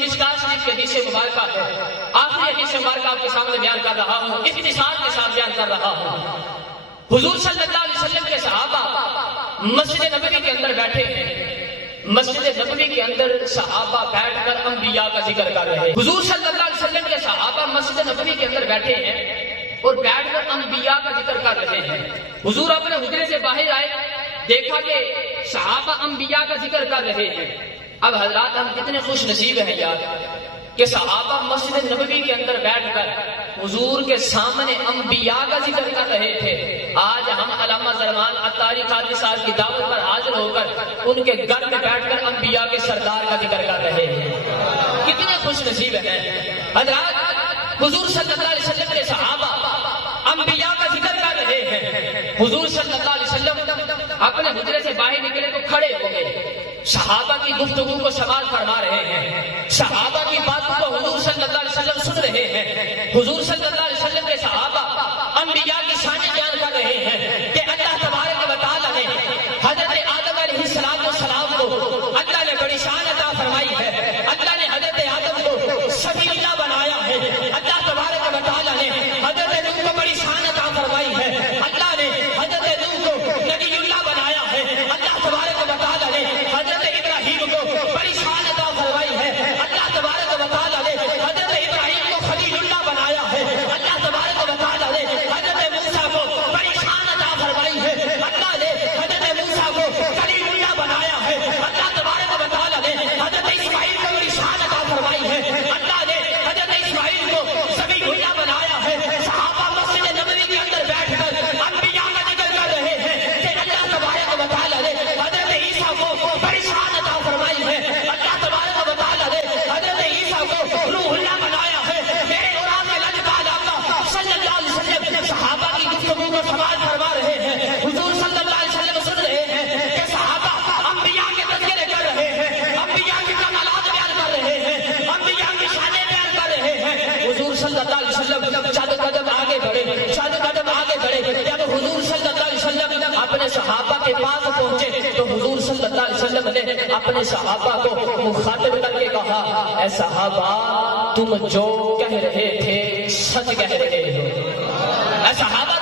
مشکات شریف کی حدیث مبارکہ ہے، آخری حدیث مبارکہ آپ کے سامنے بیان کر رہا ہوں، اختصار کے ساتھ بیان کر رہا ہوں۔ حضور صلی اللہ علیہ وسلم کے صحابہ مسجد نبوی کے اندر بیٹھے ہیں، مسجد نبوی کے اندر صحابہ بیٹھ کر انبیاء کا ذکر کر رہے ہیں۔ حضور صلی اللہ علیہ وسلم کے صحابہ مسجد نبوی کے اندر بیٹھے ہیں اور بیٹھ کر انبیاء کا ذکر کر رہے ہیں۔ حضور اپنے حجرے سے باہر آئے، دیکھا کہ صحابہ انبیاء کا ذکر کر رہے ہیں۔ اب حضرات ہم کتنے خوش نصیب ہیں یار کہ صحابہ مسجد نبوی کے اندر بیٹھ کر حضور کے سامنے انبیاء کا ذکر کر رہے تھے۔ آج ہم علامہ زرمان عطاری قادری صاحب کی دعوت پر حاضر ہو کر ان کے گھر میں بیٹھ کر انبیاء کے سردار کا ذکر کر رہے ہیں، کتنے خوش نصیب ہیں حضرات۔ حضور صلی اللہ علیہ وسلم کے صحابہ انبیاء کا ذکر کر رہے ہیں۔ حضور صلی اللہ علیہ وسلم اپنے حجرے سے باہر نکلے تو کھڑے ہو گئے، صحابہ کی گفتگو کو سماعت فرما رہے ہیں، صحابہ کی باتوں کو حضور صلی اللہ علیہ وسلم سن رہے ہیں۔ حضور صلی اللہ علیہ وسلم کے صحابہ انبیاء کی شان بیان کر رہے ہیں کہ اللہ تبارک و تعالیٰ نے حضرت آدم علیہ السلام کو اللہ نے بڑی شان عطا فرمائی ہے، اللہ نے حضرت آدم کو سبی اللہ بنایا ہے، اللہ تبارک و تعالیٰ نے حضرت نوح کو بڑی شان عطا فرمائی ہے، اللہ نے حضرت نوح کو نبی اللہ بنایا ہے، اللہ تبارک و تعالیٰ نے حضرت ابراہیم کو بڑی شان عطا فرمائی ہے، اللہ تبارک و تعالیٰ نے حضرت ابراہیم کو خلیل اللہ بنایا ہے، اللہ تبارک و تعالیٰ نے حضرت موسیٰ کو بڑی شان عطا فرمائی ہے، اللہ نے حضرت موسیٰ کو کلیم اللہ بنایا ہے، اللہ تبارک و تعالیٰ نے حضرت اسماعیل کو بڑی شان عطا فرمائی ہے، اللہ نے حضرت اسماعیل کو ذبیح اللہ بنایا ہے۔ صحابہ مسجد نبوی کے اندر بیٹھ کر انبیاء کا ذکر کر رہے ہیں کہ اللہ تبارک و تعالیٰ نے حضرت عیسیٰ کو بڑی شان عطا فرمائی ہے، اللہ تبارک و تعالیٰ نے حضرت عیسیٰ کو روح اللہ بنایا ہے۔ میرے غلام لجپال آقا صلی اللہ علیہ وسلم صحابہ کی گفتگو کو سماعت فرما رہے ہیں، حضور صلی اللہ علیہ وسلم سن رہے ہیں کہ صحابہ انبیاء کے تذکرے کر رہے ہیں، انبیاء کی کمالات بیان کر رہے ہیں، انبیاء کی شانیں بیان کر رہے ہیں۔ حضور صلی اللہ علیہ وسلم چند قدم آگے بڑھے، چند قدم آگے بڑھے، جب حضور صلی اللہ علیہ وسلم اپنے صحابہ کے پاس پہنچے تو حضور صلی اللہ علیہ وسلم نے اپنے صحابہ کو مخاطب کر کے کہا، اے صحابہ تم جو کہہ رہے تھے سچ کہہ رہے ہو، اے صحابہ